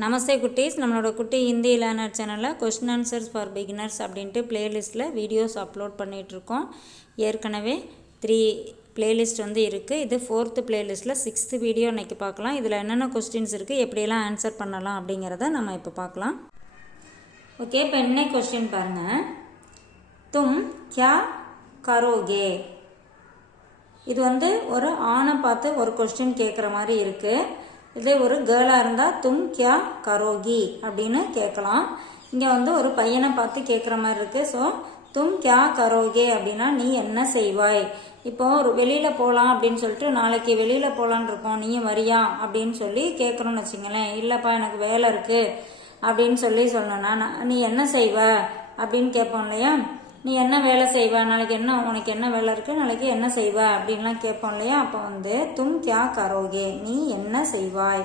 நமஸ்தே குட்டீஸ், நம்மளோட குட்டி ஹிந்தி லேர்னர் சேனலில் கொஸ்டின் ஆன்சர்ஸ் ஃபார் பிகினர்ஸ் அப்படின்ட்டு பிளேலிஸ்ட்டில் வீடியோஸ் அப்லோட் பண்ணிகிட்ருக்கோம். ஏற்கனவே 3 பிளேலிஸ்ட் இருக்குது. இது 4th பிளேலிஸ்ட்டில் 6th வீடியோ இன்றைக்கி பார்க்கலாம். இதில் என்னென்ன கொஸ்டின்ஸ் இருக்குது, எப்படியெல்லாம் ஆன்சர் பண்ணலாம் அப்படிங்கிறத நம்ம இப்போ பார்க்கலாம். ஓகே, இப்போ என்ன கொஸ்டின் பாருங்கள். தும் கியா கரோகே. இது ஒரு ஆணை பார்த்து ஒரு கொஸ்டின் கேட்குற மாதிரி இருக்குது. இதே ஒரு கேர்ளாக இருந்தால் தும் கியா கரோகி அப்படின்னு கேட்கலாம். இங்கே ஒரு பையனை பார்த்து கேட்குற மாதிரி இருக்குது. ஸோ தும் கியா கரோகே அப்படின்னா நீ என்ன செய்வாய். இப்போ ஒரு வெளியில் போகலாம் அப்படின்னு சொல்லிட்டு நாளைக்கு வெளியில் போகலான் இருக்கோம், நீயும் வரியா அப்படின்னு சொல்லி கேட்குறோன்னு வச்சுங்களேன். இல்லைப்பா எனக்கு வேலை இருக்குது அப்படின்னு சொல்லணும்னா நீ என்ன செய்வ அப்படின்னு கேட்போம் இல்லையா. நீ என்ன வேலை செய்வ, நாளைக்கு உனக்கு என்ன வேலை இருக்குது, நாளைக்கு என்ன செய்வ அப்படின்லாம் கேட்போம் இல்லையா. அப்போ தும் கியா கரோகே, நீ என்ன செய்வாய்.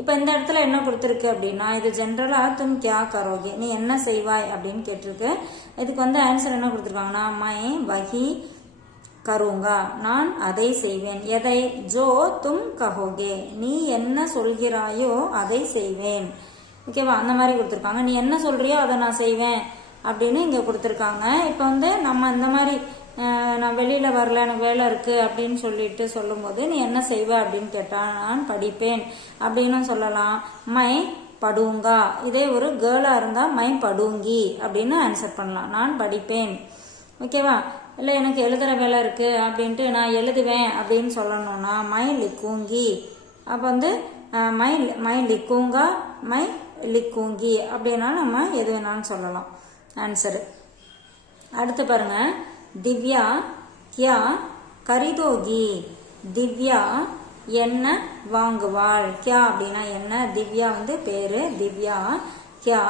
இப்போ இந்த இடத்துல என்ன கொடுத்துருக்கு அப்படின்னா, இது ஜென்ரலாக தும் கியா கரோகே, நீ என்ன செய்வாய் அப்படின்னு கேட்டிருக்கு. இதுக்கு ஆன்சர் என்ன கொடுத்துருக்காங்கன்னா, மை வஹி கருங்கா, நான் அதை செய்வேன். எதை, ஜோ தும் கஹோகே, நீ என்ன சொல்கிறாயோ அதை செய்வேன். ஓகேவா, அந்த மாதிரி கொடுத்துருக்காங்க. நீ என்ன சொல்றியோ அதை நான் செய்வேன் அப்படின்னு இங்கே கொடுத்துருக்காங்க. இப்போ நம்ம இந்த மாதிரி நான் வெளியில் வரல, எனக்கு வேலை இருக்குது அப்படின்னு சொல்லும்போது நீ என்ன செய்வ அப்படின்னு கேட்டால் நான் படிப்பேன் அப்படின்னு சொல்லலாம். மை படுங்கா. இதே ஒரு கேர்ளாக இருந்தால் மை படுங்கி அப்படின்னு ஆன்சர் பண்ணலாம். நான் படிப்பேன். ஓகேவா, இல்லை எனக்கு எழுதுகிற வேலை இருக்குது அப்படின்ட்டு நான் எழுதுவேன் அப்படின்னு சொல்லணும்னா மை லிக்கூங்கி. அப்போ மை லிக்கூங்கா, மை லிக்கூங்கி அப்படின்னா நம்ம எது வேணாலும் சொல்லலாம் ஆன்சரு. அடுத்து பாருங்க, திவ்யா கியா கரிதோகி. திவ்யா என்ன வாங்குவாள். கியா அப்படின்னா என்ன, திவ்யா பேரு திவ்யா. கியா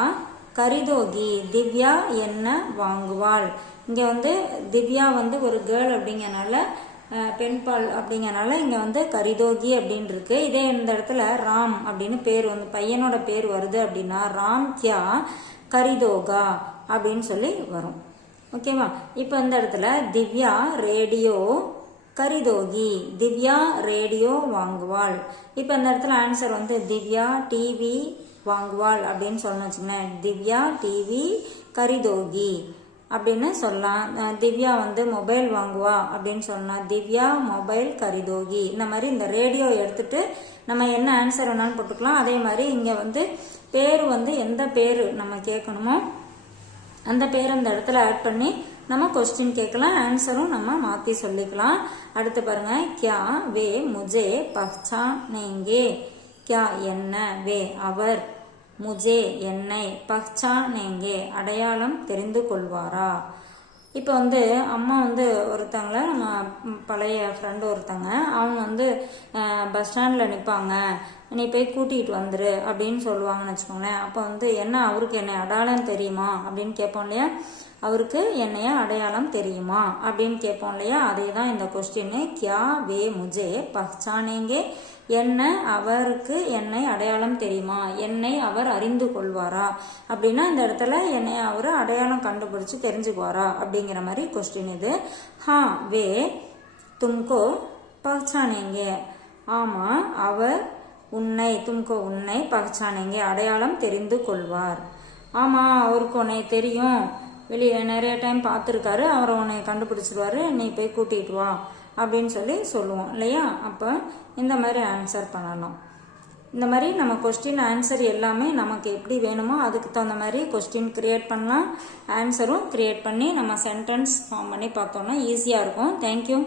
கரிதோகி, திவ்யா என்ன வாங்குவாள். இங்கே திவ்யா ஒரு கேர்ள் அப்படிங்கறனால, பெண்பால் அப்படிங்கறனால இங்கே கரிதோகி அப்படின்னு இருக்கு. இதே இந்த இடத்துல ராம் அப்படின்னு பேர் பையனோட பேர் வருது அப்படின்னா ராம் கியா கரிதோகா அப்படின்னு சொல்லி வரும். ஓகேவா, இப்போ இந்த இடத்துல திவ்யா ரேடியோ கரிதோகி, திவ்யா ரேடியோ வாங்குவாள். இப்போ இந்த இடத்துல ஆன்சர் திவ்யா டிவி வாங்குவாள் அப்படின்னு சொல்லணும் வச்சுக்கோங்களேன். திவ்யா டிவி கரிதோகி அப்படின்னு சொல்லலாம். திவ்யா மொபைல் வாங்குவா அப்படின்னு சொன்னா திவ்யா மொபைல் கரிதோகி. இந்த மாதிரி இந்த ரேடியோ எடுத்துட்டு நம்ம என்ன ஆன்சர் வேணாலும் போட்டுக்கலாம். அதே மாதிரி இங்கே பேர் எந்த பேர் நம்ம கேட்கணுமோ அந்த பேர் அந்த இடத்துல ஆட் பண்ணி நம்ம கொஸ்டின் கேட்கலாம், ஆன்சரும் நம்ம மாற்றி சொல்லிக்கலாம். அடுத்து பாருங்க, கியா வே முஜே பஹ்சானேங்கே. கியா என்ன, வே அவர், முஜே என்னை, பஹ்சானேங்கே அடையாளம் தெரிந்து கொள்வாரா. இப்போ அம்மா ஒருத்தவங்கள நம்ம பழைய ஃப்ரெண்டு ஒருத்தங்க, அவங்க பஸ் ஸ்டாண்டில் நிற்பாங்க, நீ போய் கூட்டிகிட்டு வந்துரு அப்படின்னு சொல்லுவாங்கன்னு வச்சுக்கோங்களேன். அப்போ என்ன அவருக்கு என்னை அடையாளம் தெரியுமா அப்படின்னு கேட்போம் இல்லையா. அவருக்கு என்னைய அடையாளம் தெரியுமா அப்படின்னு கேட்போம் இல்லையா. அதே தான் இந்த கொஸ்டின். கியா வே முஜே பஹ்சானேங்கே, என்ன அவருக்கு என்னை அடையாளம் தெரியுமா, என்னை அவர் அறிந்து கொள்வாரா அப்படின்னா இந்த இடத்துல என்னை அவர் அடையாளம் கண்டுபிடிச்சு தெரிஞ்சுக்குவாரா அப்படிங்கிற மாதிரி கொஸ்டின் இது. ஹா வே தும்கோ பஹ்சானேங்கே, ஆமா அவர் உன்னை, தும்கோ உன்னை, பஹ்சானேங்கே அடையாளம் தெரிந்து கொள்வார். ஆமா அவருக்கு உன்னை தெரியும், வெளியே நிறைய டைம் பார்த்துருக்காரு, அவரை உன்னை கண்டுபிடிச்சிருவாரு, நீ போய் கூட்டிகிட்டு வா அப்படின்னு சொல்லுவோம் இல்லையா. அப்போ இந்த மாதிரி ஆன்சர் பண்ணலாம். இந்த மாதிரி நம்ம கொஸ்டின் ஆன்சர் எல்லாமே நமக்கு எப்படி வேணுமோ அதுக்கு தகுந்த மாதிரி கொஸ்டின் கிரியேட் பண்ணலாம், ஆன்சரும் கிரியேட் பண்ணி நம்ம சென்டென்ஸ் ஃபார்ம் பண்ணி பார்த்தோம்னா ஈஸியாக இருக்கும். தேங்க்யூ.